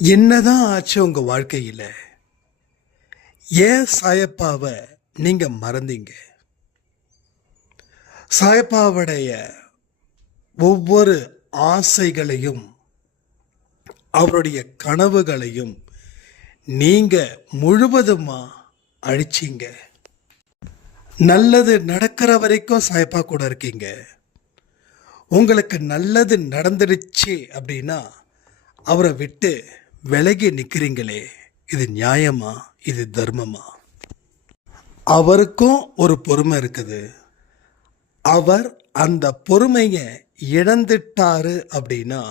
என்னதான் ஆச்சு உங்க வாழ்க்கையில? ஏன் சாயப்பாவை நீங்க மறந்தீங்க? சாயப்பாவுடைய ஒவ்வொரு ஆசைகளையும் அவருடைய கனவுகளையும் நீங்க முழுவதுமா அழிச்சிங்க. நல்லது நடக்கிற வரைக்கும் சாயப்பா கூட இருக்கீங்க. உங்களுக்கு நல்லது நடந்துடுச்சு அப்படின்னா அவரை விட்டு விலகி நிற்கிறீங்களே, இது நியாயமா? இது தர்மமா? அவருக்கும் ஒரு பொறுமை இருக்குது. அவர் அந்த பொறுமையை இழந்துட்டாரு அப்படின்னா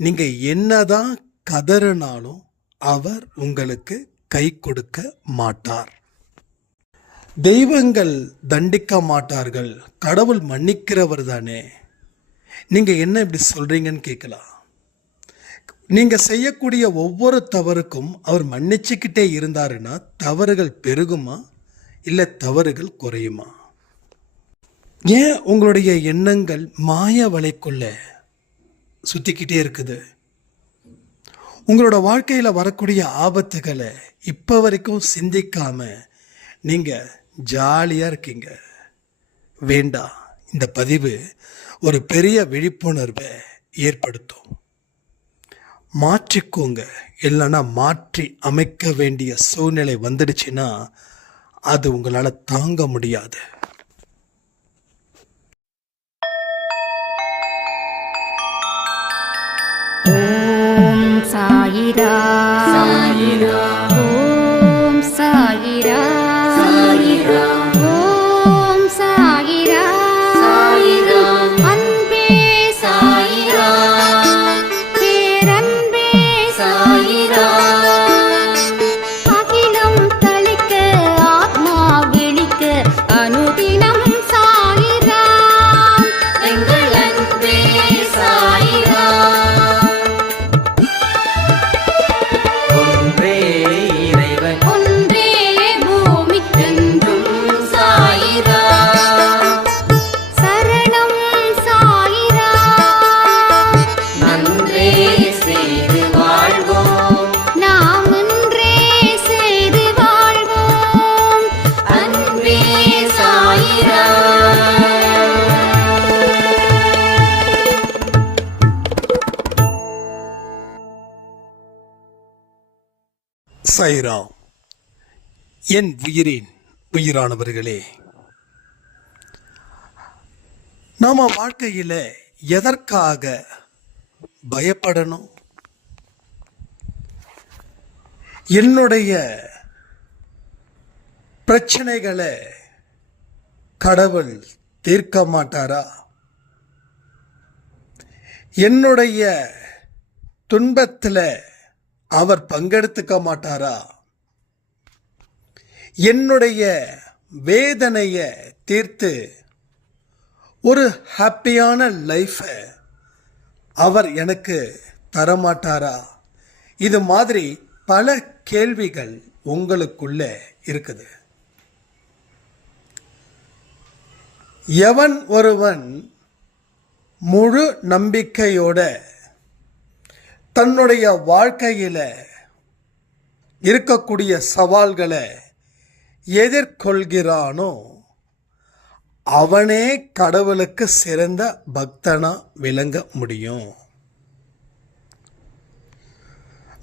நீங்க என்னதான் கதறினாலும் அவர் உங்களுக்கு கை கொடுக்க மாட்டார். தெய்வங்கள் தண்டிக்க மாட்டார்கள், கடவுள் மன்னிக்கிறவர் தானே. நீங்க என்ன இப்படி சொல்றீங்கன்னு கேட்கலாம். நீங்க செய்யக்கூடிய ஒவ்வொரு தவறுக்கும் அவர் மன்னிச்சுக்கிட்டே இருந்தாருன்னா தவறுகள் பெருகுமா இல்லை தவறுகள் குறையுமா? ஏன் உங்களுடைய எண்ணங்கள் மாய வலைக்குள்ள சுத்திக்கிட்டே இருக்குது? உங்களோட வாழ்க்கையில் வரக்கூடிய ஆபத்துகளை இப்போ வரைக்கும் சிந்திக்காம நீங்க ஜாலியாக இருக்கீங்க. வேண்டாம், இந்த பதிவு ஒரு பெரிய விழிப்புணர்வை ஏற்படுத்தும். மாற்றிக்கோங்க. இல்லைன்னா மாற்றி அமைக்க வேண்டிய சூழ்நிலை வந்துடுச்சுன்னா அது உங்களால் தாங்க முடியாது. ஓம் சாயிரா சாயிரா, ஓம் சாயிரா சாயிரா, ஓம் சாயிரா சாயிரா, அன்பே சாயிரா, பேரன்பே சாயிரா, அகிலம் தளிக்க ஆத்மா விழிக்க அனுதினம் சாயிரா, எங்கள் அன்பே சாயிரா. சாய்ராம். என் உயிரின் உயிரானவர்களே, நாம வாழ்க்கையில் எதற்காக பயப்படணும்? என்னுடைய பிரச்சனைகளை கடவுள் தீர்க்க மாட்டாரா? என்னுடைய துன்பத்தில் அவர் பங்கெடுத்துக்க மாட்டாரா? என்னுடைய வேதனையை தீர்த்து ஒரு ஹாப்பியான லைஃபை அவர் எனக்கு தரமாட்டாரா? இது மாதிரி பல கேள்விகள் உங்களுக்குள்ள இருக்குது. எவன் ஒருவன் முழு நம்பிக்கையோட தன்னுடைய வாழ்க்கையில் இருக்கக்கூடிய சவால்களை எதிர்கொள்கிறானோ அவனே கடவுளுக்கு சிறந்த பக்தனா விளங்க முடியும்.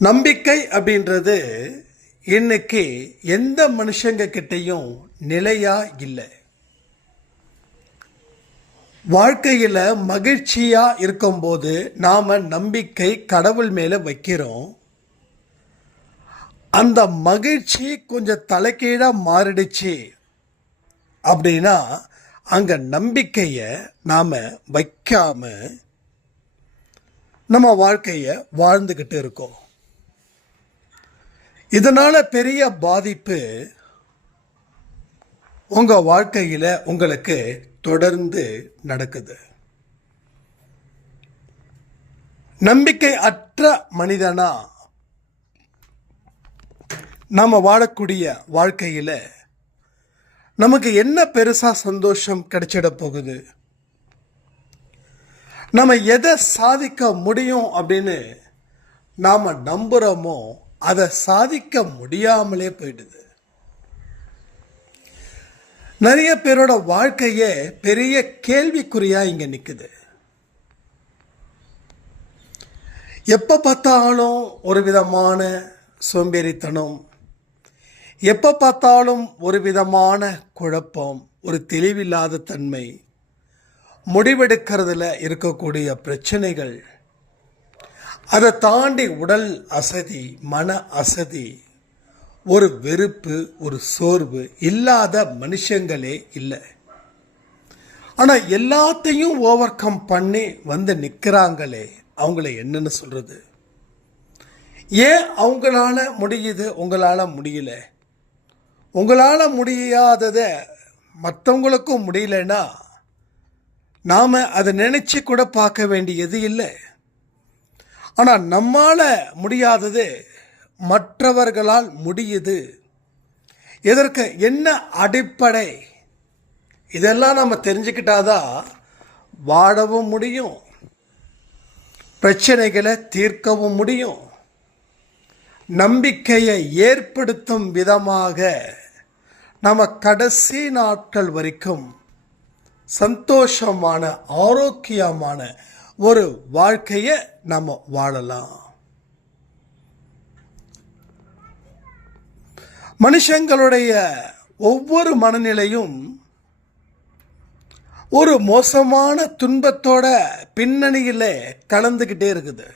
நம்பிக்கை அப்படின்றது இன்னைக்கு எந்த மனுஷங்க கிட்டையும் நிலையா இல்லை. வாழ்க்கையில் மகிழ்ச்சியா இருக்கும்போது நாம நம்பிக்கை கடவுள் மேல வைக்கிறோம். அந்த மகிழ்ச்சி கொஞ்சம் தலைகீழா மாறிடுச்சு அப்படின்னா அங்க நம்பிக்கைய நாம வைக்காம நம்ம வாழ்க்கைய வாழ்ந்துகிட்டு இருக்கோம். இதனால பெரிய பாதிப்பு உங்க வாழ்க்கையில உங்களுக்கு தொடர்ந்து நடக்குது. நம்பிக்கை அற்ற மனிதனா நாம வாழக்கூடிய வாழ்க்கையில நமக்கு என்ன பெருசா சந்தோஷம் கிடைச்சிட போகுது? நம்ம எதை சாதிக்க முடியும் அப்படின்னு நாம் நம்புகிறோமோ அதை சாதிக்க முடியாமலே போயிடுது. நிறைய பேரோட வாழ்க்கையே பெரிய கேள்விக்குறியா இங்க நிக்குது. எப்போ பார்த்தாலும் ஒரு விதமான சோம்பேறித்தனம், எப்போ பார்த்தாலும் ஒரு விதமான குழப்பம், ஒரு தெளிவில்லாத தன்மை, முடிவெடுக்கிறதுல இருக்கக்கூடிய பிரச்சனைகள், அதை தாண்டி உடல் அசதி, மன அசதி, ஒரு வெறுப்பு, ஒரு சோர்வு இல்லாத மனுஷங்களே இல்லை. ஆனால் எல்லாத்தையும் ஓவர் கம் பண்ணி வந்து நிற்கிறாங்களே, அவங்கள என்னன்னு சொல்றது? ஏன் அவங்களால முடியுது, உங்களால் முடியல? உங்களால் முடியாததை மற்றவங்களுக்கும் முடியலன்னா நாம் அதை நினச்சி கூட பார்க்க வேண்டியது இல்லை. ஆனால் நம்மால் முடியாதது மற்றவர்களால் முடியுது. இதற்கு என்ன அடிப்படை? இதெல்லாம் நம்ம தெரிஞ்சுக்கிட்டாதான் வாழவும் முடியும், பிரச்சனைகளை தீர்க்கவும் முடியும். நம்பிக்கையை ஏற்படுத்தும் விதமாக நம்ம கடைசி நாட்கள் வரைக்கும் சந்தோஷமான, ஆரோக்கியமான ஒரு வாழ்க்கையை நம்ம வாழலாம். மனுஷங்களுடைய ஒவ்வொரு மனநிலையும் ஒரு மோசமான துன்பத்தோட பின்னணியில் கலந்துக்கிட்டே இருக்குது.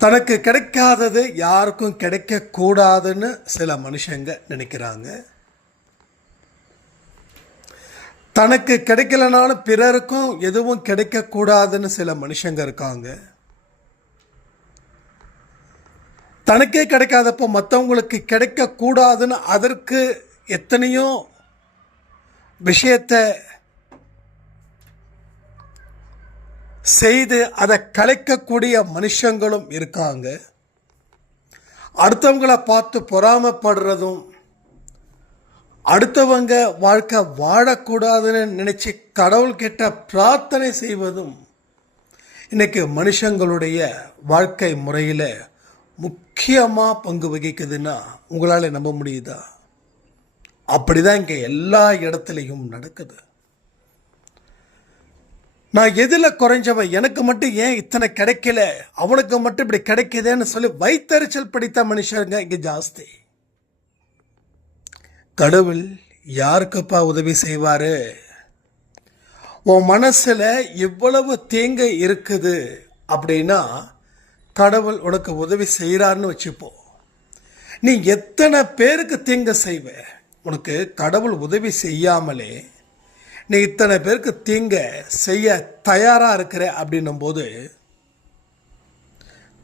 தனக்கு கிடைக்காதது யாருக்கும் கிடைக்கக்கூடாதுன்னு சில மனுஷங்க நினைக்கிறாங்க. தனக்கு கிடைக்கலனாலும் பிறருக்கும் எதுவும் கிடைக்கக்கூடாதுன்னு சில மனுஷங்க இருக்காங்க. தனக்கே கிடைக்காதப்போ மற்றவங்களுக்கு கிடைக்கக்கூடாதுன்னு அதற்கு எத்தனையோ விஷயத்தை செய்து அதை கலைக்கக்கூடிய மனுஷங்களும் இருக்காங்க. அடுத்தவங்களை பார்த்து பொறாமைப்படுறதும், அடுத்தவங்க வாழ்க்கை வாழக்கூடாதுன்னு நினைச்சு கடவுள்கிட்ட பிரார்த்தனை செய்வதும் இன்னைக்கு மனுஷங்களுடைய வாழ்க்கை முறையில் முக்கியமாக பங்கு வகிக்குதுன்னா உங்களால் நம்ப முடியுதா? அப்படிதான் இங்கே எல்லா இடத்துலையும் நடக்குது. நான் எதில் குறைஞ்சவன், எனக்கு மட்டும் ஏன் இத்தனை கிடைக்கல, அவனுக்கு மட்டும் இப்படி கிடைக்குதுன்னு சொல்லி வைத்தறிச்சல் படித்த மனுஷங்க இங்கே ஜாஸ்தி. கடவுள் யாருக்குப்பா உதவி செய்வாரு? உன் மனசுல இவ்வளவு தீங்கு இருக்குது அப்படின்னா கடவுள் உனக்கு உதவி செய்கிறான்னு வச்சுப்போ. நீ எத்தனை பேருக்கு தீங்கு செய்வ? உனக்கு கடவுள் உதவி செய்யாமலே நீ இத்தனை பேருக்கு தீங்க செய்ய தயாராக இருக்கிற அப்படின்னும் போது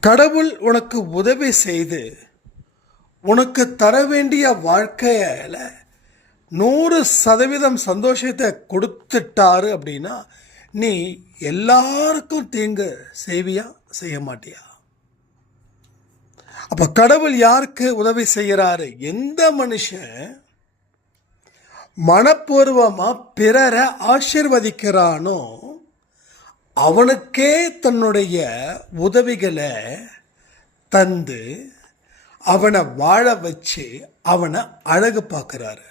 கடவுள் உனக்கு உதவி செய்து உனக்கு தர வேண்டிய வாழ்க்கையில் 100% சந்தோஷத்தை கொடுத்துட்டாரு அப்படின்னா நீ எல்லாருக்கும் தீங்கு செய்வியா, செய்ய மாட்டியா? அப்போ கடவுள் யாருக்கு உதவி செய்கிறாரு? எந்த மனுஷன் மனப்பூர்வமா பிறரை ஆசீர்வதிக்கிறானோ அவனுக்கே தன்னுடைய உதவிகளை தந்து அவனை வாழ வச்சு அவனை அழகு பார்க்கிறாரு.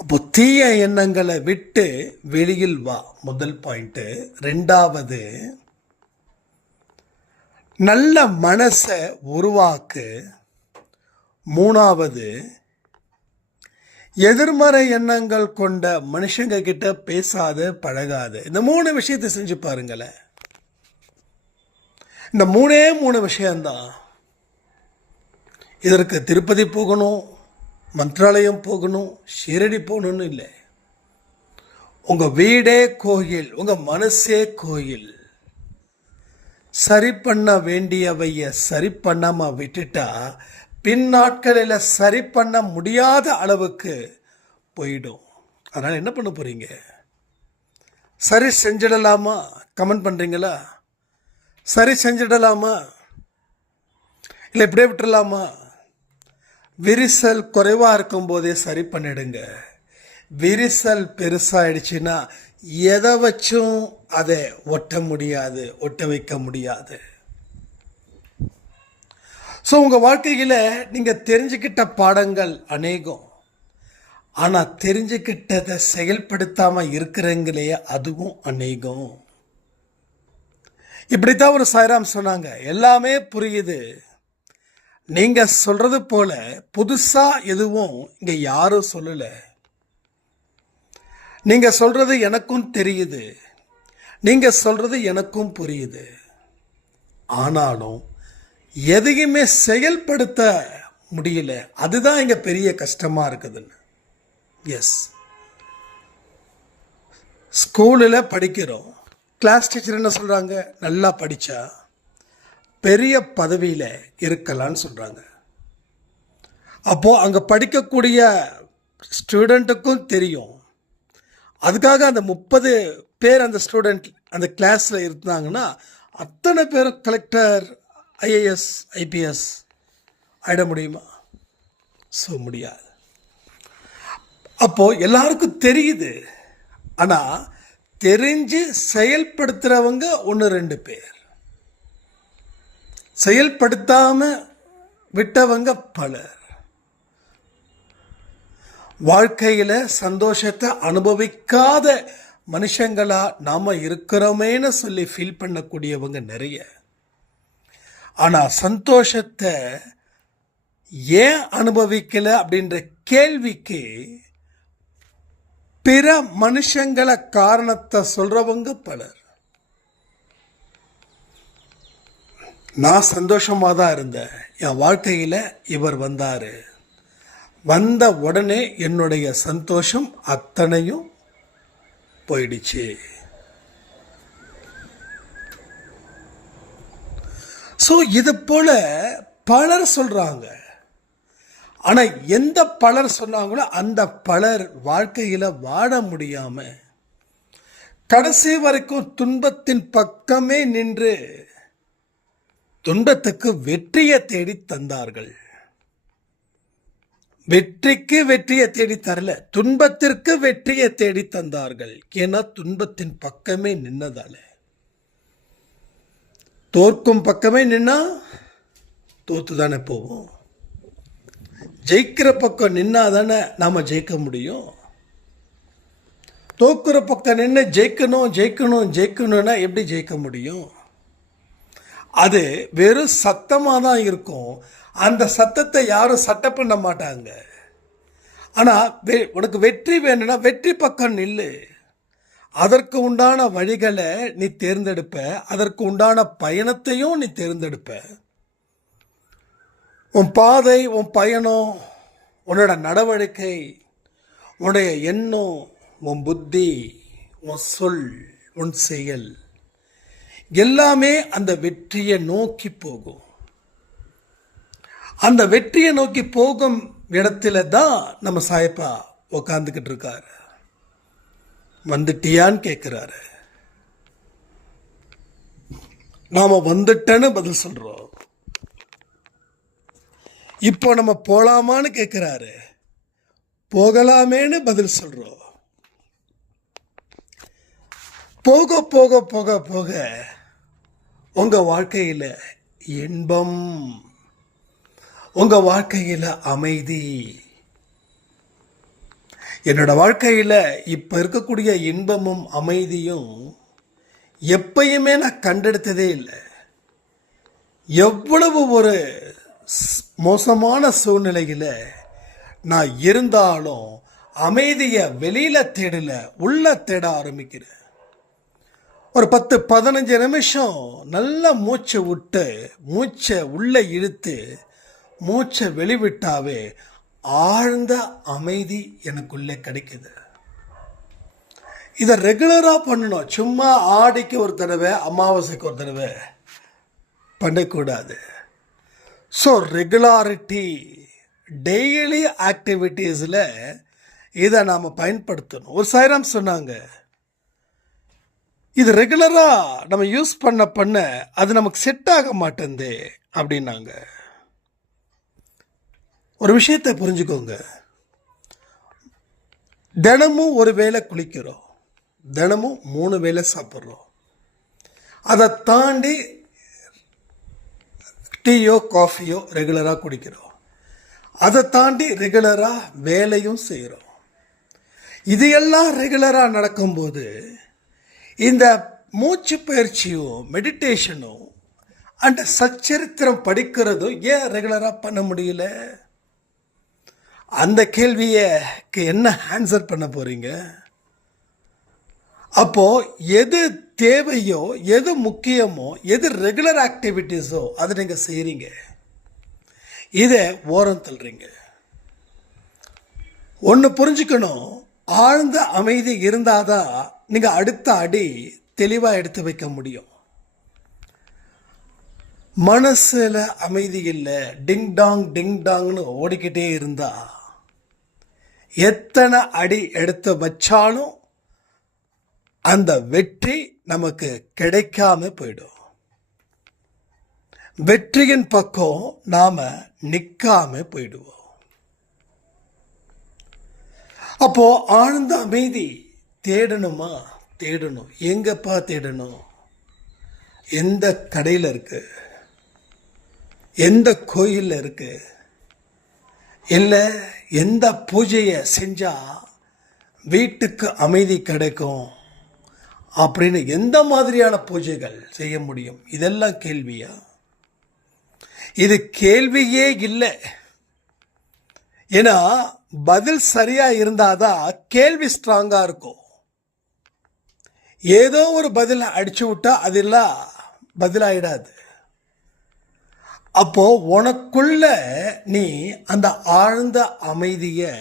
அப்போ தீய எண்ணங்களை விட்டு வெளியில் வா, முதல் பாயிண்ட். ரெண்டாவது, நல்ல மனசை உருவாக்கு. மூணாவது, எதிர்மறை எண்ணங்கள் கொண்ட மனுஷங்க கிட்ட பேசாது, பழகாது. இந்த 3 விஷயத்தை செஞ்சு பாருங்களேன். இந்த 3 விஷயம்தான். இதற்கு திருப்பதி போகணும், மந்திராலயம் போகணும், ஷிரடி போகணும்னு இல்லை. உங்க வீடே கோயில், உங்க மனசே கோயில். சரி பண்ண வேண்டியவைய சரி பண்ணாம விட்டுட்டா பின் நாட்களில் சரி பண்ண முடியாத அளவுக்கு போயிடும். அதனால் என்ன பண்ண போகிறீங்க? சரி செஞ்சிடலாமா? கமெண்ட் பண்ணுறீங்களா? சரி செஞ்சிடலாமா, இல்லை இப்படியே விட்டுடலாமா? விரிசல் குறைவாக இருக்கும்போதே சரி பண்ணிடுங்க. விரிசல் பெருசாகிடுச்சுன்னா எதை வச்சும் அதை ஒட்ட முடியாது, ஒட்ட வைக்க முடியாது. ஸோ உங்கள் வாழ்க்கையில் நீங்கள் தெரிஞ்சுக்கிட்ட பாடங்கள் அநேகம். ஆனால் தெரிஞ்சுக்கிட்டதை செயல்படுத்தாமல் இருக்கிறீங்களே, அதுவும் அநேகம். இப்படித்தான் ஒரு சாய்ராம் சொன்னாங்க, எல்லாமே புரியுது, நீங்கள் சொல்கிறது போல புதுசாக எதுவும் இங்கே யாரும் சொல்லலை. நீங்கள் சொல்கிறது எனக்கும் தெரியுது, நீங்கள் சொல்கிறது எனக்கும் புரியுது. ஆனாலும் எதையுமே செயல்படுத்த முடியல. அதுதான் இங்கே பெரிய கஷ்டமாக இருக்குதுன்னு. எஸ், ஸ்கூலில் படிக்கிறோம், கிளாஸ் டீச்சர் என்ன சொல்கிறாங்க, நல்லா படித்தா பெரிய பதவியில் இருக்கலான்னு சொல்கிறாங்க. அப்போது அங்கே படிக்கக்கூடிய ஸ்டூடெண்ட்டுக்கும் தெரியும். அதுக்காக அந்த 30 பேர் அந்த ஸ்டூடெண்ட் அந்த கிளாஸில் இருந்தாங்கன்னா அத்தனை பேரும் கலெக்டர், ஐஏஎஸ், ஐபிஎஸ் ஆயிட முடியுமா? ஸோ முடியாது. அப்போது எல்லாருக்கும் தெரியுது, ஆனால் தெரிஞ்சு செயல்படுத்துகிறவங்க 1-2 பேர், செயல்படுத்தாமல் விட்டவங்க பலர். வாழ்க்கையில் சந்தோஷத்தை அனுபவிக்காத மனுஷங்களா நாம் இருக்கிறோமேன்னு சொல்லி ஃபீல் பண்ணக்கூடியவங்க நிறைய. ஆனால் சந்தோஷத்தை ஏன் அனுபவிக்கலை அப்படின்ற கேள்விக்கு பிற மனுஷங்களை காரணத்தை சொல்கிறவங்க பலர். நான் சந்தோஷமாக தான் இருந்தேன், என் வாழ்க்கையில் இவர் வந்தார், வந்த உடனே என்னுடைய சந்தோஷம் அத்தனையும் போயிடுச்சு. ஸோ இது போல பலர் சொல்கிறாங்க. ஆனால் எந்த பலர் சொன்னாங்களோ அந்த பலர் வாழ்க்கையில் வாழ முடியாமல் கடைசி வரைக்கும் துன்பத்தின் பக்கமே நின்று துன்பத்துக்கு வெற்றியை தேடி தந்தார்கள். வெற்றிக்கு வெற்றியை தேடி தரல, துன்பத்திற்கு வெற்றியை தேடி தந்தார்கள். ஏன்னா துன்பத்தின் பக்கமே நின்னதால. தோற்கும் பக்கமே நின்னா தோத்து தானே போவோம். ஜெயிக்கிற பக்கம் நின்னா தானே நாம் ஜெயிக்க முடியும். தோக்குற பக்கம் நின்று ஜெயிக்கணும் ஜெயிக்கணும் ஜெயிக்கணும்னா எப்படி ஜெயிக்க முடியும்? அது வெறும் சத்தமாக தான் இருக்கும். அந்த சத்தத்தை யாரும் சட்டை பண்ண மாட்டாங்க. ஆனால் உனக்கு வெற்றி வேணும்னா வெற்றி பக்கம் நில்லு. அதற்கு உண்டான வழிகளை நீ தேர்ந்தெடுப்ப, அதற்கு உண்டான பயணத்தையும் நீ தேர்ந்தெடுப்ப. உன் பாதை, உன் பயணம், உன்னோட நடவடிக்கை, உன்னுடைய எண்ணம், உன் புத்தி, உன் சொல், உன் செயல் எல்லாமே அந்த வெற்றியை நோக்கி போகும். அந்த வெற்றியை நோக்கி போகும் இடத்துல தான் நம்ம சாயப்பா உக்காந்துக்கிட்டு இருக்காரு. வந்துட்டியான்னு கேட்குறாரு. நாம் வந்துட்டேன்னு பதில் சொல்கிறோம். இப்போ நம்ம போகலாமான்னு கேட்குறாரு, போகலாமேன்னு பதில் சொல்கிறோம். போக போக போக போக உங்கள் வாழ்க்கையில் இன்பம், உங்கள் வாழ்க்கையில் அமைதி. என்னோட வாழ்க்கையில் இப்போ இருக்கக்கூடிய இன்பமும் அமைதியும் எப்பயுமே நான் கண்டெடுத்ததே இல்லை. எவ்வளவு ஒரு மோசமான சூழ்நிலையில் நான் இருந்தாலும் அமைதியை வெளியில் தேடல, உள்ள தேட ஆரம்பிக்கிறேன். ஒரு 10-15 நிமிஷம் நல்லா மூச்சை விட்டு, மூச்சை உள்ளே இழுத்து மூச்சை வெளிவிட்டாவே ஆழ்ந்த அமைதி எனக்குள்ளே கிடைக்குது. இதை ரெகுலராக பண்ணணும். சும்மா ஆடிக்கு ஒரு தடவை, அமாவாசைக்கு ஒரு தடவை பண்ணக்கூடாது. ஸோ ரெகுலாரிட்டி, டெய்லி ஆக்டிவிட்டீஸில் இதை நாம் பயன்படுத்தணும். ஒரு சாய்ராம் சொன்னாங்க, இது ரெகுலராக நம்ம யூஸ் பண்ண அது நமக்கு செட் ஆக மாட்டேங்குது அப்படின்னாங்க. ஒரு விஷயத்தை புரிஞ்சுக்கோங்க, தினமும் ஒரு வேளை குளிக்கிறோம், தினமும் 3 வேளை சாப்பிட்றோம். அதை தாண்டி டீயோ காஃபியோ ரெகுலராக குடிக்கிறோம். அதை தாண்டி ரெகுலராக வேலையும் செய்கிறோம். இது எல்லாம் ரெகுலராக நடக்கும்போது இந்த மூச்சு பயிற்சியும் மெடிடேஷனும் அந்த சச்சரித்திரம் படிக்கிறதும் ஏன் ரெகுலராக பண்ண முடியல? அந்த கேள்விக்கு என்ன ஆன்சர் பண்ண போறீங்க? அப்போ எது தேவையோ, எது முக்கியமோ, எது ரெகுலர் ஆக்டிவிட்டீஸோ அதை நீங்க செய்றீங்க, இதை ஓரம் தள்ளுறீங்க. ஒன்று புரிஞ்சுக்கணும், ஆழ்ந்த அமைதி இருந்தாதான் நீங்க அடுத்த அடி தெளிவா எடுத்து வைக்க முடியும். மனசுல அமைதி இல்லை, டிங் டாங்னு ஓடிக்கிட்டே இருந்தா எத்தனை அடி எடுத்து வச்சாலும் அந்த வெற்றி நமக்கு கிடைக்காம போயிடும். வெற்றியின் பக்கம் நாம நிக்காம போயிடுவோம். அப்போ ஆழ்ந்த அமைதி தேடணுமா? தேடணும். எங்கப்பா தேடணும்? எந்த கடையில் இருக்கு? எந்த கோயிலில் இருக்கு? இல்லை எந்த பூஜையை செஞ்சா வீட்டுக்கு அமைதி கிடைக்கும் அப்படின்னு எந்த மாதிரியான பூஜைகள் செய்ய முடியும்? இதெல்லாம் கேள்வியா? இது கேள்வியே இல்லை. ஏன்னா பதில் சரியா இருந்தாதான் கேள்வி ஸ்ட்ராங்கா இருக்கும். ஏதோ ஒரு பதில் அடிச்சு விட்டா அதெல்லாம் பதிலாயிடாது. அப்போ உனக்குள்ள நீ அந்த ஆழ்ந்த அமைதியை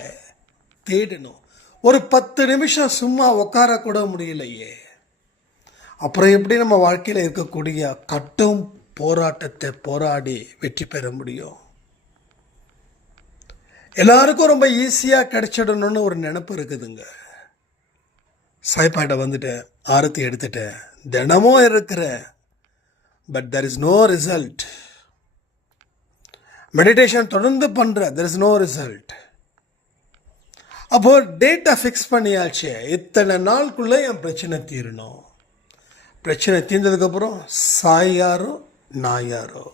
தேடணும். ஒரு 10 நிமிஷம் சும்மா உட்கார கூட முடியலையே, அப்புறம் எப்படி நம்ம வாழ்க்கையில் இருக்கக்கூடிய கட்டும் போராட்டத்தை போராடி வெற்றி பெற முடியும்? எல்லாருக்கும் ரொம்ப ஈஸியாக கிடைச்சிடணும்னு ஒரு நினைப்பு இருக்குதுங்க. சாய்பாட்டை வந்துட்டேன், ஆரத்தி எடுத்துட்டேன், தினமும் இருக்கிறேன், but there is no result. Meditation தொடர்ந்து பண்ணுறேன், there is no result. அப்போ டேட்டா ஃபிக்ஸ் பண்ணியாச்சு, இத்தனை நாளுக்குள்ளே என் பிரச்சனை தீரணும். பிரச்சனை தீர்ந்ததுக்கப்புறம் சாய் யாரோ நான் யாரோ,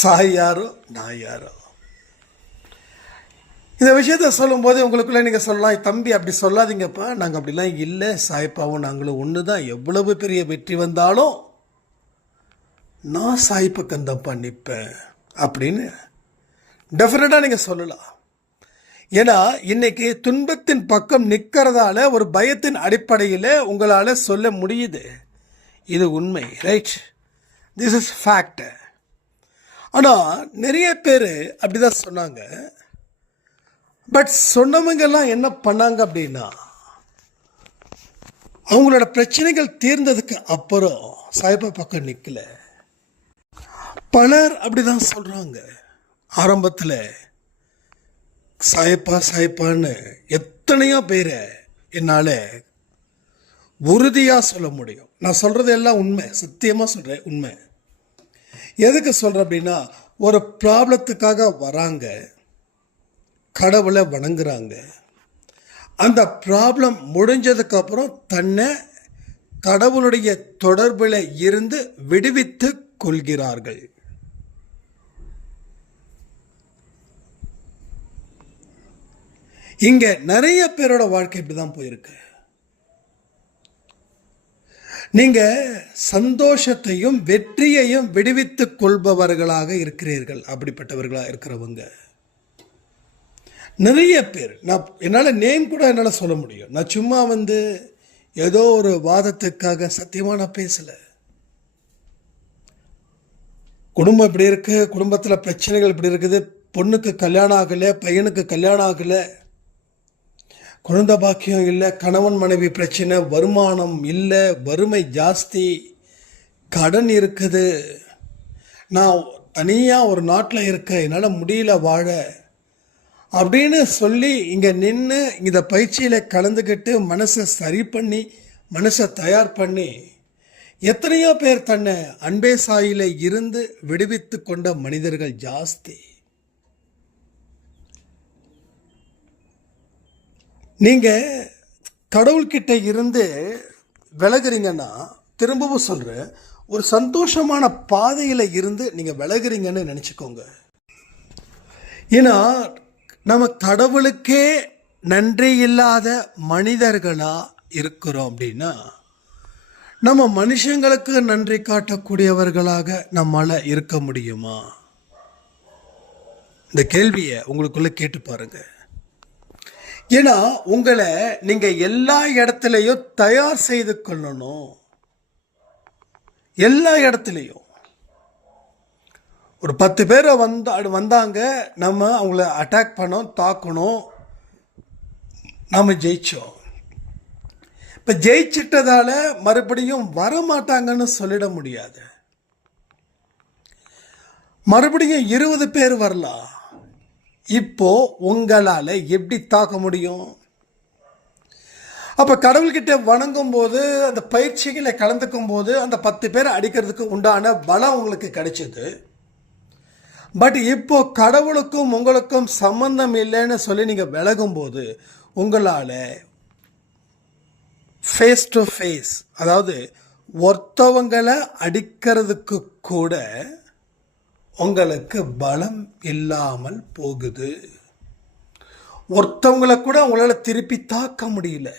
சாய் யாரோ நான் யாரோ. இந்த விஷயத்த சொல்லும்போது உங்களுக்குள்ள நீங்கள் சொல்லலாம், தம்பி அப்படி சொல்லாதீங்கப்பா, நாங்கள் அப்படிலாம் இல்லை, சாய்ப்பாவும் நாங்களும் ஒன்று தான், எவ்வளவு பெரிய வெற்றி வந்தாலும் நான் சாய் பக்கம் தப்பா நிற்பேன் அப்படின்னு டெஃபினட்டாக நீங்கள் சொல்லலாம். ஏன்னா இன்னைக்கு துன்பத்தின் பக்கம் நிற்கிறதால ஒரு பயத்தின் அடிப்படையில் உங்களால் சொல்ல முடியுது. இது உண்மை, ரைட்? This is fact. ஆனால் நிறைய பேர் அப்படிதான் சொன்னாங்க. பட் சொன்னவங்கெல்லாம் என்ன பண்ணாங்க அப்படின்னா, அவங்களோட பிரச்சனைகள் தீர்ந்ததுக்கு அப்புறம் சாய்பா பக்கம் நிற்கல. பலர் அப்படிதான் சொல்றாங்க. ஆரம்பத்தில் சாய்ப்பா சாய்ப்பான்னு எத்தனையோ பேரை என்னால் உறுதியாக சொல்ல முடியும். நான் சொல்கிறது எல்லாம் உண்மை, சத்தியமாக சொல்கிறேன், உண்மை. எதுக்கு சொல்கிறேன் அப்படின்னா, ஒரு ப்ராப்ளத்துக்காக வராங்க, கடவுளை வணங்குறாங்க, அந்த ப்ராப்ளம் முடிஞ்சதுக்கப்புறம் தன்னை கடவுளுடைய தொடர்பில் இருந்து விடுவித்து கொள்கிறார்கள். இங்க நிறைய பேரோட வாழ்க்கை இப்படிதான் போயிருக்கு. நீங்க சந்தோஷத்தையும் வெற்றியையும் விடுவித்துக் கொள்பவர்களாக இருக்கிறீர்கள். அப்படிப்பட்டவர்களா இருக்கிறவங்க நிறைய பேர். நான் என்னால் நேம் கூட என்னால் சொல்ல முடியும். நான் சும்மா ஏதோ ஒரு வாதத்துக்காக சத்தியமா நான் பேசல. குடும்பம் இப்படி இருக்கு, குடும்பத்தில் பிரச்சனைகள் இப்படி இருக்குது, பொண்ணுக்கு கல்யாணம் ஆகலை, பையனுக்கு கல்யாணம் ஆகலை, குழந்தை பாக்கியம் இல்லை, கணவன் மனைவி பிரச்சனை, வருமானம் இல்லை, வறுமை ஜாஸ்தி, கடன் இருக்குது, நான் தனியாக ஒரு நாட்டில் இருக்கேன், என்னால் முடியல வாழ அப்படின்னு சொல்லி இங்கே நின்று இந்த பயிற்சியில் கலந்துக்கிட்டு மனசை சரி பண்ணி மனசை தயார் பண்ணி எத்தனையோ பேர் தன்னை அன்பே சாயில இருந்து விடுவித்து கொண்ட மனிதர்கள் ஜாஸ்தி. நீங்க கடவுள்கிட்ட இருந்து விலகுறீங்கன்னா, திரும்பவும் சொல்கிறேன், ஒரு சந்தோஷமான பாதையில் இருந்து நீங்கள் விலகுறீங்கன்னு நினச்சிக்கோங்க. ஏன்னா நம்ம கடவுளுக்கே நன்றி இல்லாத மனிதர்களாக இருக்கிறோம் அப்படின்னா, நம்ம மனுஷங்களுக்கு நன்றி காட்டக்கூடியவர்களாக நம்மளால் இருக்க முடியுமா? இந்த கேள்வியை உங்களுக்குள்ளே கேட்டு பாருங்க. ஏன்னா உங்களை நீங்கள் எல்லா இடத்துலையும் தயார் செய்து கொள்ளணும். எல்லா இடத்துலையும் ஒரு 10 பேர் வந்தாங்க, நம்ம அவங்கள அட்டாக் பண்ணோம், தாக்கணும், நம்ம ஜெயிச்சோம். இப்போ ஜெயிச்சிட்டதால மறுபடியும் வரமாட்டாங்கன்னு சொல்லிட முடியாது. மறுபடியும் 20 பேர் வரலாம். இப்போ உங்களால் எப்படி தாக்க முடியும்? அப்போ கடவுள்கிட்ட வணங்கும் போது, அந்த பயிற்சிகளை கலந்துக்கும் போது அந்த 10 பேரை அடிக்கிறதுக்கு உண்டான பலம் உங்களுக்கு கிடைச்சது. பட் இப்போ கடவுளுக்கும் உங்களுக்கும் சம்பந்தம் இல்லைன்னு சொல்லி நீங்கள் விலகும் போது உங்களால் ஃபேஸ் டு ஃபேஸ், அதாவது ஒருத்தவங்களை அடிக்கிறதுக்கு கூட உங்களுக்கு பலம் இல்லாமல் போகுது. ஒருத்தவங்களை கூட உங்களால் திருப்பி தாக்க முடியல.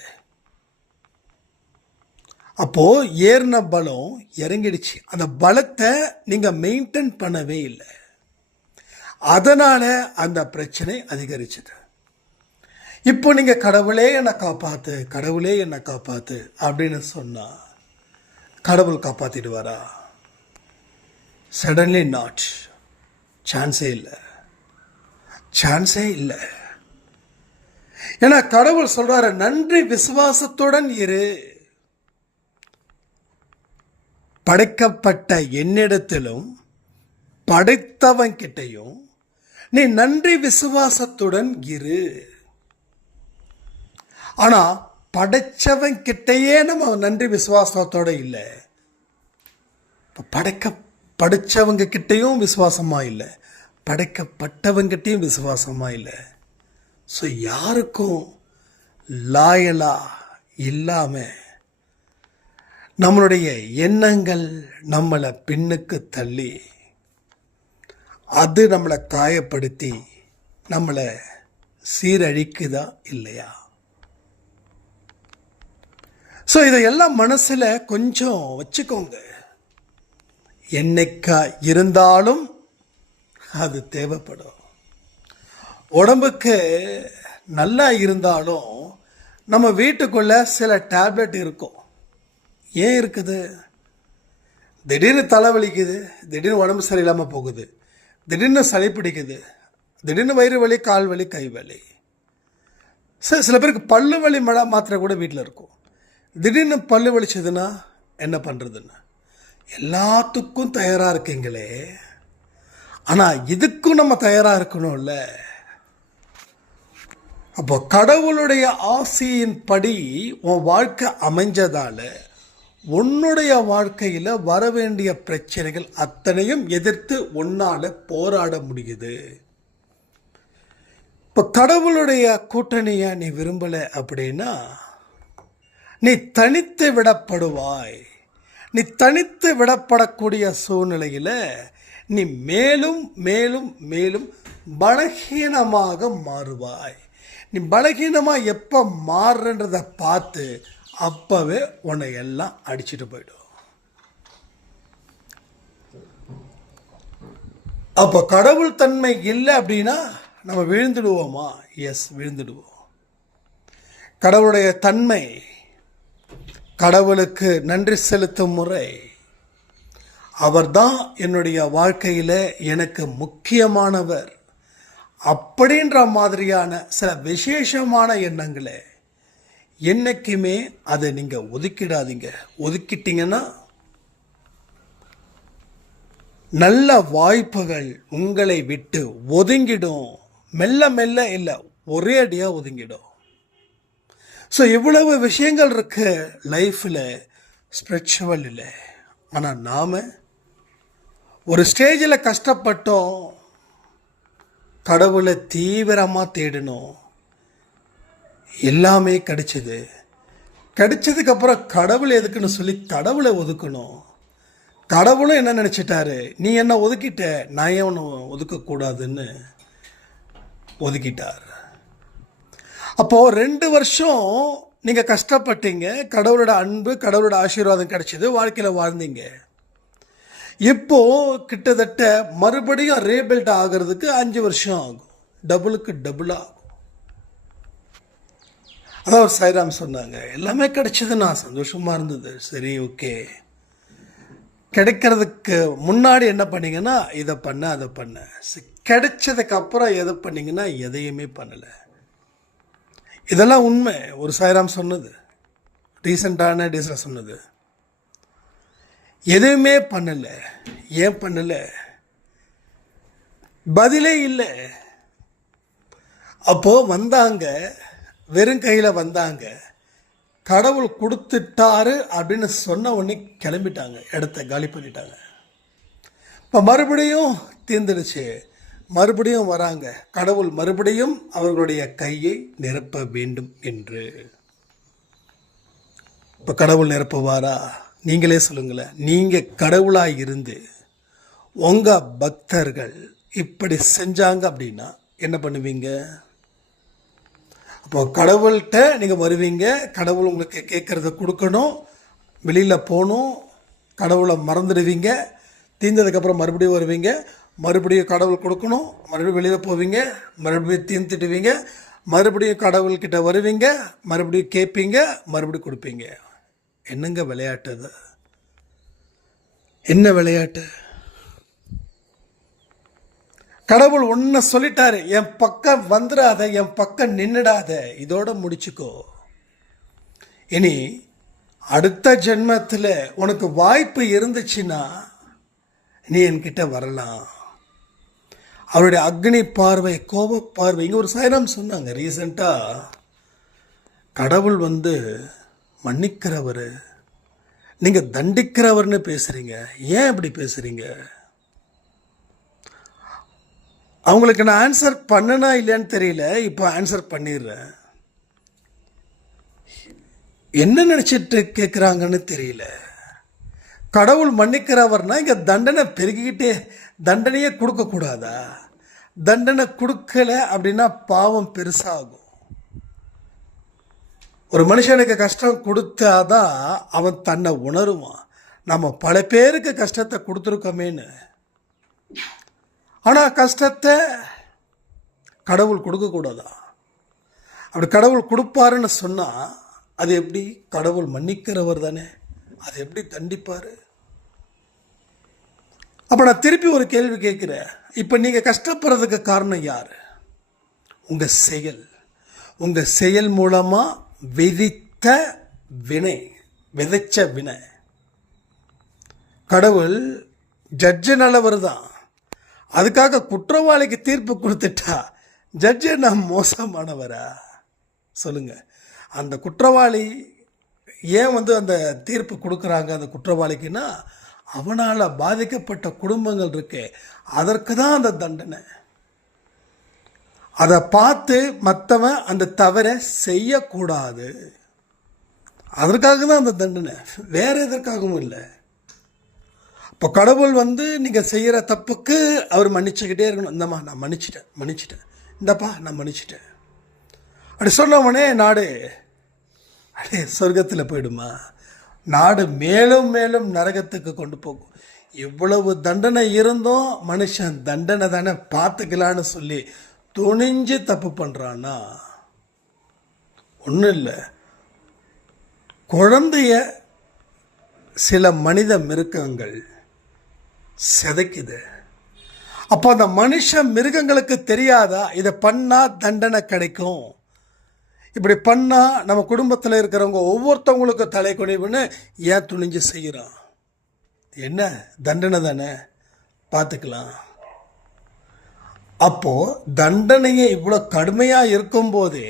அப்போ ஏறின பலம் இறங்கிடுச்சு. அந்த பலத்தை நீங்கள் மெயின்டைன் பண்ணவே இல்லை. அதனால அந்த பிரச்சனை அதிகரிச்சது. இப்போ நீங்கள் கடவுளே என்னை காப்பாற்று, கடவுளே என்னை காப்பாற்று அப்படின்னு சொன்னால் கடவுள் காப்பாற்றிடுவாரா? Suddenly not. சான்ஸே இல்லை, சான்ஸே இல்லை. ஏன்னா கடவுள் சொல்றாரு, நன்றி விசுவாசத்துடன் இரு. படைக்கப்பட்ட என்னிடத்திலும் படைத்தவன் கிட்டையும் நீ நன்றி விசுவாசத்துடன் இரு. ஆனா படைச்சவன் கிட்டையே நம்ம நன்றி விசுவாசத்தோட இல்லை. படைச்சவங்க கிட்டையும் விசுவாசமா இல்லை, படைக்கப்பட்டவங்கிட்டையும் விசுவாசமா இல்லை. ஸோ யாருக்கும் லாயலா இல்லாம நம்மளுடைய எண்ணங்கள் நம்மளை பின்னுக்கு தள்ளி அது நம்மளை காயப்படுத்தி நம்மளை சீரழிக்குதா இல்லையா? ஸோ இதையெல்லாம் மனசில் கொஞ்சம் வச்சுக்கோங்க. என்னைக்கா இருந்தாலும் அது தேவைப்படும். உடம்புக்கு நல்லா இருந்தாலும் நம்ம வீட்டுக்குள்ளே சில டேப்லெட் இருக்கும். ஏன் இருக்குது? திடீர்னு தலைவலிக்குது, திடீர்னு உடம்பு சரியில்லாமல் போகுது, திடீர்னு சளி பிடிக்குது, திடீர்னு வயிறு வலி, கால் வலி, கை வலி. சில பேருக்கு பல்லு வலி மாத்திரை கூட வீட்டில் இருக்கும். திடீர்னு பல்லு வலிச்சதுன்னா என்ன பண்ணுறதுன்னு எல்லாத்துக்கும் தயாராக இருக்கீங்களே. ஆனால் இதுக்கும் நம்ம தயாராக இருக்கணும்ல. அப்போ கடவுளுடைய ஆசையின் படி உன் வாழ்க்கை அமைஞ்சதால உன்னுடைய வாழ்க்கையில் வர வேண்டிய பிரச்சனைகள் அத்தனையும் எதிர்த்து உன்னால் போராட முடியுது. இப்போ கடவுளுடைய கூட்டணியை நீ விரும்பலை அப்படின்னா நீ தனித்து விடப்படுவாய். நீ தனித்து விடப்படக்கூடிய சூழ்நிலையில் நீ மேலும் மேலும் மேலும் பலகீனமாக மாறுவாய். நீ பலகீனமாக எப்போ மாறுறன்றதை பார்த்து அப்போவே உன்னை எல்லாம் அடிச்சுட்டு போயிடும். அப்போ கடவுள் தன்மை இல்லை அப்படின்னா நம்ம விழுந்துடுவோமா? எஸ், விழுந்துடுவோம். கடவுளுடைய தன்மை, கடவுளுக்கு நன்றி செலுத்தும் முறை, அவர்தான் என்னுடைய வாழ்க்கையில் எனக்கு முக்கியமானவர் அப்படின்ற மாதிரியான சில விசேஷமான எண்ணங்களை என்னைக்குமே அதை நீங்கள் ஒதுக்கிடாதீங்க. ஒதுக்கிட்டீங்கன்னா நல்ல வாய்ப்புகள் உங்களை விட்டு ஒதுங்கிடும். மெல்ல மெல்ல இல்லை, ஒரே அடியாக ஒதுங்கிடும். ஸோ இவ்வளவு விஷயங்கள் இருக்கு லைஃப்பில், ஸ்பிரிச்சுவல் இல்லை. ஆனால் நாம் ஒரு ஸ்டேஜில் கஷ்டப்பட்டோம், கடவுளை தீவிரமாக தேடினோம், எல்லாமே கிடைச்சது. கிடைச்சதுக்கப்புறம் கடவுள் எதுக்குன்னு சொல்லி கடவுளை ஒதுக்கணும். கடவுளும் என்ன நினச்சிட்டாரு, நீ என்ன ஒதுக்கிட்ட, நான் ஏன் ஒன்று ஒதுக்கக்கூடாதுன்னு ஒதுக்கிட்டார். அப்போது 2 வருஷம் நீங்கள் கஷ்டப்பட்டீங்க, கடவுளோட அன்பு கடவுளோட ஆசீர்வாதம் கிடைச்சிது, வாழ்க்கையில் வாழ்ந்தீங்க. இப்போது கிட்டத்தட்ட மறுபடியும் ரீபில்ட் ஆகிறதுக்கு 5 வருஷம் ஆகும், டபுளுக்கு டபுளாக ஆகும். அதான் ஒரு சாய்ராம் சொன்னாங்க, எல்லாமே கிடைச்சது, நான் சந்தோஷமாக இருந்தது, சரி ஓகே. கிடைக்கிறதுக்கு முன்னாடி என்ன பண்ணீங்கன்னா இதை பண்ண அதை பண்ண, கிடைச்சதுக்கு அப்புறம் எதை பண்ணீங்கன்னா எதையுமே பண்ணலை. இதெல்லாம் உண்மை. ஒரு சாய்ராம் சொன்னது, ரீசெண்டான டேஸில் சொன்னது. எதுவுமே பண்ணலை. ஏன் பண்ணலை? பதிலே இல்லை. அப்போது வந்தாங்க, வெறும் கையில் வந்தாங்க, கடவுள் கொடுத்துட்டாரு அப்படின்னு சொன்ன உடனே கிளம்பிட்டாங்க, இடத்த காலி பண்ணிட்டாங்க. இப்போ மறுபடியும் தீர்ந்துடுச்சு, மறுபடியும் வராங்க, கடவுள் மறுபடியும் அவர்களுடைய கையை நிரப்ப வேண்டும் என்று. இப்போ கடவுள் நிரப்புவாரா? நீங்களே சொல்லுங்களேன். நீங்கள் கடவுளாக இருந்து உங்கள் பக்தர்கள் இப்படி செஞ்சாங்க அப்படின்னா என்ன பண்ணுவீங்க? அப்போ கடவுள்கிட்ட நீங்கள் வருவீங்க, கடவுள் உங்களுக்கு கேட்குறத கொடுக்கணும், வெளியில் போகணும், கடவுளை மறந்துடுவீங்க, தீர்ந்ததுக்கப்புறம் மறுபடியும் வருவீங்க, மறுபடியும் கடவுள் கொடுக்கணும், மறுபடியும் வெளியில் போவீங்க, மறுபடியும் தீர்ந்துட்டுவீங்க, மறுபடியும் கடவுள்கிட்ட வருவீங்க, மறுபடியும் கேட்பீங்க, மறுபடியும் கொடுப்பீங்க. என்னங்க விளையாட்டு அது? என்ன விளையாட்டு? கடவுள் ஒன்று சொல்லிட்டாரு, என் பக்கம் வந்துடாத, என் பக்கம் நின்றுடாத, இதோட முடிச்சுக்கோ. இனி அடுத்த ஜென்மத்தில் உனக்கு வாய்ப்பு இருந்துச்சுன்னா நீ என்கிட்ட வரலாம். அவருடைய அக்னி பார்வை, கோப பார்வை. இங்கே ஒரு சாய்ராம் சொன்னாங்க ரீசெண்டாக, கடவுள் மன்னிக்கிறவர், நீங்கள் தண்டிக்கிறவர்னு பேசுகிறீங்க, ஏன் இப்படி பேசுகிறீங்க? அவங்களுக்கு நான் ஆன்சர் பண்ணனா இல்லையான்னு தெரியல, இப்போ ஆன்சர் பண்ணிடுறேன். என்ன நினச்சிட்டு கேட்குறாங்கன்னு தெரியல. கடவுள் மன்னிக்கிறவர்னா இங்கே தண்டனை பெருகிக்கிட்டே, தண்டனையே கொடுக்கக்கூடாதா? தண்டனை கொடுக்கல அப்படின்னா பாவம் பெருசாகும். ஒரு மனுஷனுக்கு கஷ்டம் கொடுத்தாதான் அவன் தன்னை உணருவான். நம்ம பல பேருக்கு கஷ்டத்தை கொடுத்துருக்கோமேன்னு. ஆனால் கஷ்டத்தை கடவுள் கொடுக்கக்கூடாதா? அப்படி கடவுள் கொடுப்பாருன்னு சொன்னால் அது எப்படி? கடவுள் மன்னிக்கிறவர் தானே, அது எப்படி தண்டிப்பார்? அப்போ நான் திருப்பி ஒரு கேள்வி கேட்குறேன். இப்போ நீங்கள் கஷ்டப்படுறதுக்கு காரணம் யார்? உங்கள் செயல். உங்கள் செயல் மூலமாக விதித்த வினை, விதைச்ச வினை. கடவுள் ஜட்ஜு நல்லவர் தான், அதுக்காக குற்றவாளிக்கு தீர்ப்பு கொடுத்துட்டா ஜட்ஜு என்ன மோசமானவரா? சொல்லுங்க. அந்த குற்றவாளி ஏன் அந்த தீர்ப்பு கொடுக்குறாங்க அந்த குற்றவாளிக்குன்னா, அவனால் பாதிக்கப்பட்ட குடும்பங்கள் இருக்கு, அதற்கு தான் அந்த தண்டனை. அதை பார்த்து மற்றவன் அந்த தவறை செய்யக்கூடாது, அதற்காக தான் அந்த தண்டனை, வேற எதற்காகவும் இல்லை. இப்போ கடவுள் நீங்கள் செய்கிற தப்புக்கு அவர் மன்னிச்சுக்கிட்டே இருக்கணும். இந்தம்மா நான் மன்னிச்சிட்டேன், இந்தப்பா நான் மன்னிச்சிட்டேன் அப்படி சொன்னவனே நாடு அப்படியே சொர்க்கத்தில் போயிடுமா? நாடு மேலும் மேலும் நரகத்துக்கு கொண்டு போகும். இவ்வளவு தண்டனை இருந்தும் மனுஷன் தண்டனை தானே பார்த்துக்கலான்னு சொல்லி துணிஞ்சு தப்பு பண்ணுறான்னா ஒன்றும் இல்லை. குழந்தைய சில மனித மிருகங்கள் சிதைக்குது. அப்போ அந்த மனுஷ மிருகங்களுக்கு தெரியாதா இதை பண்ணால் தண்டனை கிடைக்கும், இப்படி பண்ணால் நம்ம குடும்பத்தில் இருக்கிறவங்க ஒவ்வொருத்தவங்களுக்கும் தலை குனிவுன்னு ஏன் துணிஞ்சு செய்கிறான்? என்ன தண்டனை தானே, பார்த்துக்கலாம். அப்போது தண்டனையை இவ்வளோ கடுமையாக இருக்கும்போது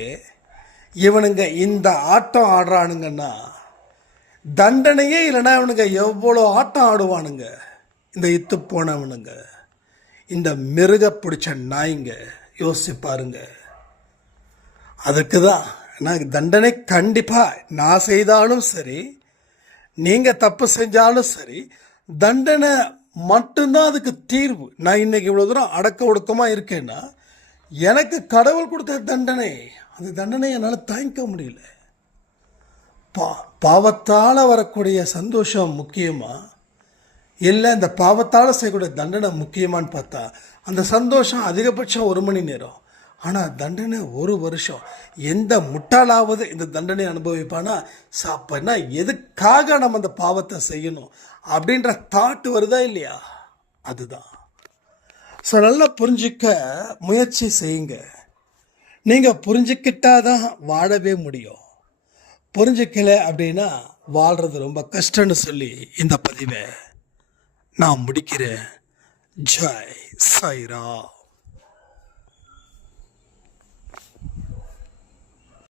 இவனுங்க இந்த ஆட்டம் ஆடுறானுங்கன்னா, தண்டனையே இல்லைன்னா இவனுங்க எவ்வளோ ஆட்டம் ஆடுவானுங்க. இந்த இத்து போனவனுங்க, இந்த மிருக பிடிச்ச நாய்ங்க, யோசிச்சு பாருங்க. அதுக்கு தான் நான் தண்டனை கண்டிப்பாக நான் செய்தாலும் சரி, நீங்கள் தப்பு செஞ்சாலும் சரி, தண்டனை மட்டும்தான் அதுக்கு தீர்வு. நான் இன்னைக்கு இவ்வளோ தூரம் அடக்க ஒடுக்கமாக இருக்கேன்னா எனக்கு கடவுள் கொடுத்த தண்டனை, அந்த தண்டனையை என்னால் தாங்கிக்க முடியல. பாவத்தால் வரக்கூடிய சந்தோஷம் முக்கியமா, இல்லை இந்த பாவத்தால் செய்யக்கூடிய தண்டனை முக்கியமான்னு பார்த்தா அந்த சந்தோஷம் அதிகபட்சம் 1 மணி நேரம், ஆனால் தண்டனை 1 வருஷம். எந்த முட்டாளாவது இந்த தண்டனை அனுபவிப்பானா? சாப்பிட்னா எதுக்காக நம்ம அந்த பாவத்தை செய்யணும் அப்படின்ற தாட்டு வருதா இல்லையா? அதுதான். ஸோ நல்லா புரிஞ்சிக்க முயற்சி செய்யுங்க. நீங்கள் புரிஞ்சுக்கிட்டாதான் வாழவே முடியும். புரிஞ்சிக்கல அப்படின்னா வாழ்கிறது ரொம்ப கஷ்டம்னு சொல்லி இந்த பதிவை நான் முடிக்கிறேன். ஜெய் சாய்ராம்.